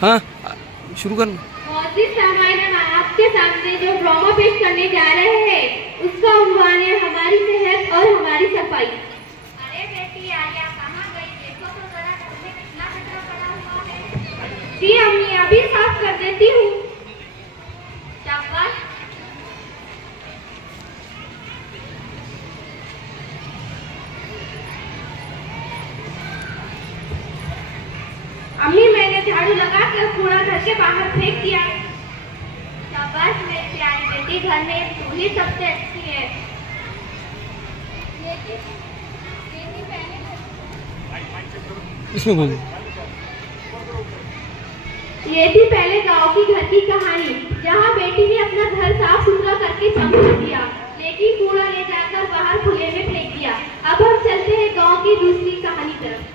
हाँ शुरू कर। हम आपके सामने जो ड्रामा पेश करने जा रहे हैं उसका उन्वान है हमारी सेहत और हमारी सफाई। अरे बेटी आलिया कहाँ गई? देखो तो जरा घर में कितना कचरा पड़ा हुआ है। जी अम्मी अभी साफ कर देती हूँ। शाबाश। अम्मी मैंने झाड़ू लगाकर कूड़ा घर के बाहर फेंक दिया। शाबाश मेरी प्यारी बेटी, घर में तू ही सबसे अच्छी है। इसमें बोल। ये थी पहले गांव की घर की कहानी, जहाँ बेटी ने अपना घर साफ सुथरा करके संभाल दिया, लेकिन कूड़ा ले जाकर बाहर खुले में फेंक दिया। अब हम चलते हैं गांव की दूसरी कहानी तरफ।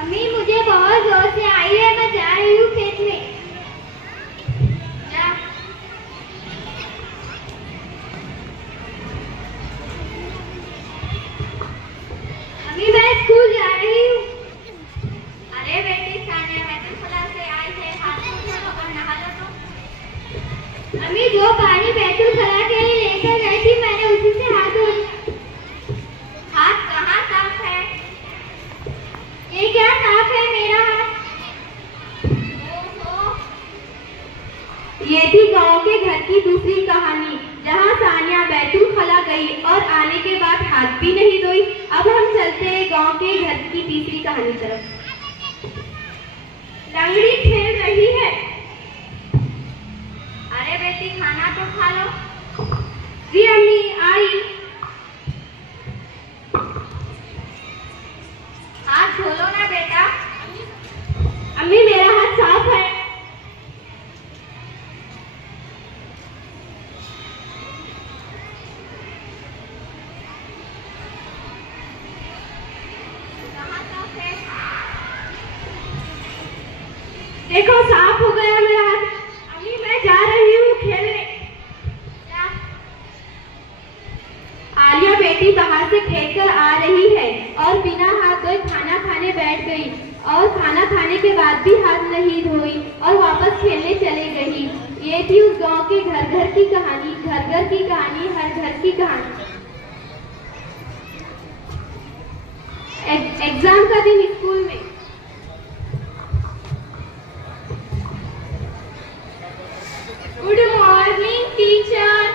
अम्मी मुझे बहुत जोर से आई है, मैं जा रही हूँ खेत में। जा। अम्मी मैं स्कूल जा रही हूँ। अरे बेटी सानिया बैतुलखला से आई है, हाथ मुंह धो और नहा लो तो। अम्मी जो पानी बैतुलखला के लिए लेकर गई थी मैंने उसी से हाथ धो लिया। हाथ कहाँ साफ है? ये क्या साफ है मेरा हाथ? ओहो। ये थी गांव के घर की दूसरी कहानी, जहां सानिया बैतुलखला गई और आने के बाद हाथ भी नहीं धोई। अब हम चलते हैं गांव के घर की तीसरी कहानी तरफ। लंगड़ी खेल रही है। अरे बेटी खाना तो खा लो। जी अम्मी आई। हाथ धो लो ना बेटा। अम्मी मेरा हाथ साफ है। कहाँ साफ है? देखो साफ हो गया मेरा हाथ। अम्मी मैं जा रही हूँ खेलने। जा। आलिया बेटी बाहर से खेलकर आ रही है और बिना हाथ धोए खाना खाने बैठ गई, और खाना खाने के बाद भी हाथ नहीं धोई और वापस खेलने चली गई। ये थी उस गांव के घर घर की कहानी, घर घर की कहानी, हर घर की कहानी। एग्जाम का दिन स्कूल में। Good morning teacher.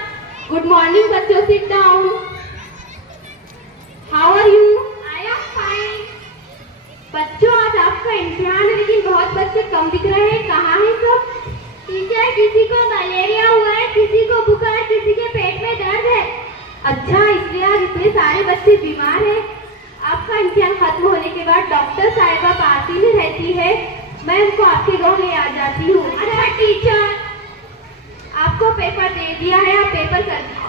Good morning बच्चों, sit down. How are you? I am fine. बच्चों आज आपका इम्तिहान है, लेकिन बहुत बच्चे कम दिख रहे हैं, कहाँ है सब? टीचर किसी को मलेरिया हुआ है, किसी को बुखार, किसी के पेट में दर्द है। अच्छा इसलिए आज इतने सारे बच्चे बीमार हैं। आपका इम्तिहान खत्म होने के बाद डॉक्टर साहिबा पार्टी में रहती है, मैं उनको आपके गाँव ले आ जाती हूँ। अच्छा टीचर आपको पेपर दे दिया है, आप पेपर कर दीजिए।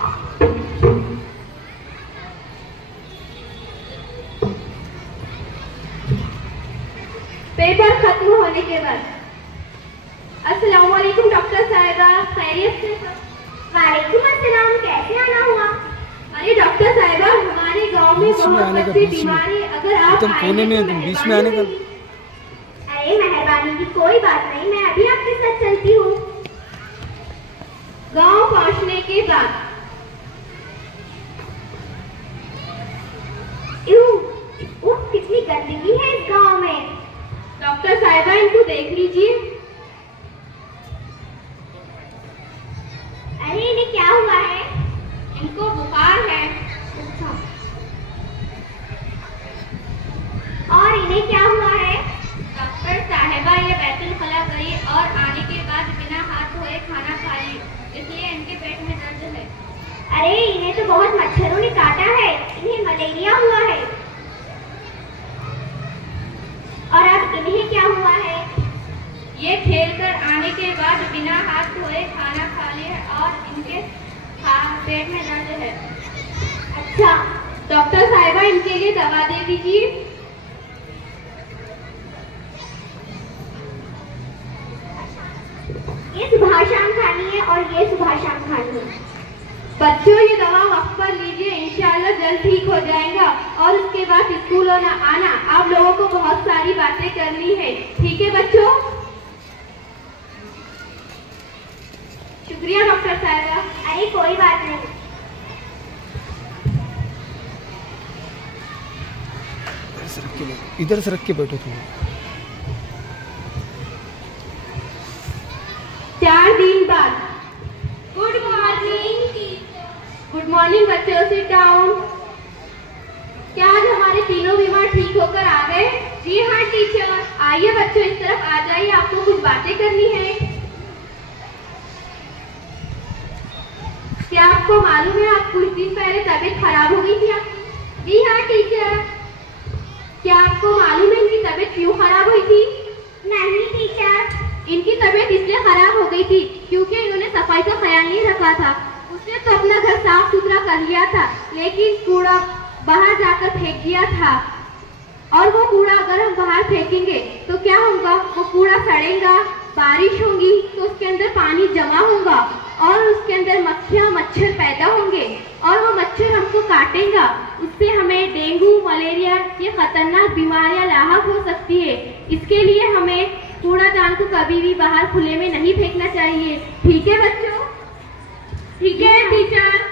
पेपर खत्म होने के बाद अस्सलाम वालेकुम डॉक्टर साहिबा, खैरियत से? वालेकुम अस्सलाम, कैसे आना हुआ? अरे डॉक्टर साहिबा हमारे गांव में बहुत बच्चे बीमार हैं, अगर आप तुम कोने में तुम बीच में आने का। अरे मेहरबानी की कोई बात नहीं, मैं अभी आपके साथ चलती हूँ। गांव पहुंचने के बाद कितनी गंदगी है इस गांव में। डॉक्टर साहिबा इनको देख लीजिए। अरे इन्हें क्या हुआ है? इनको बुखार है। अच्छा। और इन्हें क्या हुआ है? डॉक्टर साहिबा ये बैतुलखला गई और आने के बाद बिना हाथ धोए खाना खा ली, इसलिए इनके पेट में दर्द है। अरे इन्हें तो बहुत मच्छरों ने काटा है, इन्हें मलेरिया हुआ है। और अब इन्हें क्या हुआ है? ये खेलकर आने के बाद बिना हाथ धोए खाना खा लिया और इनके पेट में दर्द है। अच्छा डॉक्टर साहिबा इनके लिए दवा दे दीजिए। ये सुबह शाम खानी है और ये सुबह शाम खानी है। बच्चों ये दवा वक्त पर लीजिए, इंशाल्लाह जल्द ठीक हो जाएगा और उसके बाद स्कूल आना आप लोगों को बहुत सारी बातें करनी है, ठीक है बच्चों? शुक्रिया डॉक्टर साहिबा। अरे कोई बात नहीं। इधर से रख के बैठो तुम। 4 दिन बाद। Good morning teacher. Good morning बच्चों, सिट डाउन। क्या आज हमारे तीनों बीमार ठीक होकर आ गए? जी हाँ टीचर। आइए बच्चों इस तरफ आ जाइए, आपको कुछ बातें करनी है। क्या आपको मालूम है आप कुछ दिन पहले तबीयत खराब हो गई थी आपकी? जी हाँ टीचर। क्या आपको मालूम है इनकी तबीयत क्यों खराब हुई थी? नहीं टीचर। इनकी तबीयत इसलिए खराब हो गई थी क्योंकि इन्होंने सफाई का ख्याल नहीं रखा था। उसने तो अपना घर साफ सुथरा कर लिया था, लेकिन कूड़ा बाहर जाकर फेंक दिया था। और वो कूड़ा अगर हम बाहर फेंकेंगे तो क्या होगा? वो कूड़ा सड़ेगा, बारिश होगी तो उसके अंदर पानी जमा होगा और उसके अंदर मक्खियां मच्छर पैदा होंगे और वो मच्छर हमको काटेगा। उससे हमें डेंगू, मलेरिया ये खतरनाक बीमारियां लाहक हो सकती है। इसके लिए हमें कूड़ादान को कभी भी बाहर खुले में नहीं फेंकना चाहिए, ठीक है बच्चों? ठीक है टीचर।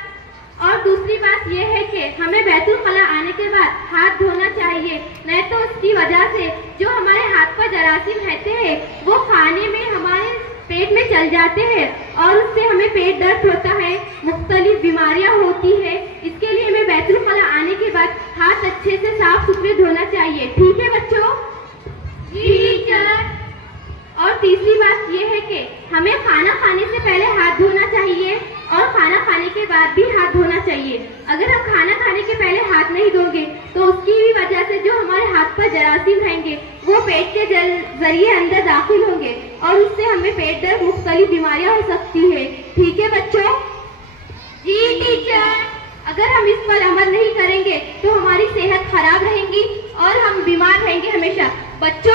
और दूसरी बात यह है कि हमें बैतुल खला आने के बाद हाथ धोना चाहिए, नहीं तो उसकी वजह से जो हमारे हाथ पर जरासीम रहते हैं वो खाने में हमारे पेट में चल जाते हैं और उससे हमें पेट दर्द होता है, मुख्तलिफ बीमारियां होती है। इसके लिए हमें बैतुल खला आने के बाद हाथ अच्छे से साफ सुथरे धोना चाहिए, ठीक है बच्चों? जी टीचर। और तीसरी बात यह है कि हमें खाना खाने से पहले हाथ धोना चाहिए और खाना खाने के बाद भी हाथ धोना चाहिए। अगर हम खाना खाने के पहले हाथ नहीं धोंगे तो उसकी भी वजह से जो हमारे हाथ पर जरासीम रहेंगे वो पेट के जरिए अंदर दाखिल होंगे और उससे हमें पेट दर्द, मुख्तलिफ बीमारियां हो सकती है, ठीक है बच्चों? जी टीचर। अगर हम इस पर अमल नहीं करेंगे तो हमारी सेहत खराब रहेगी और हम बीमार रहेंगे हमेशा। बच्चों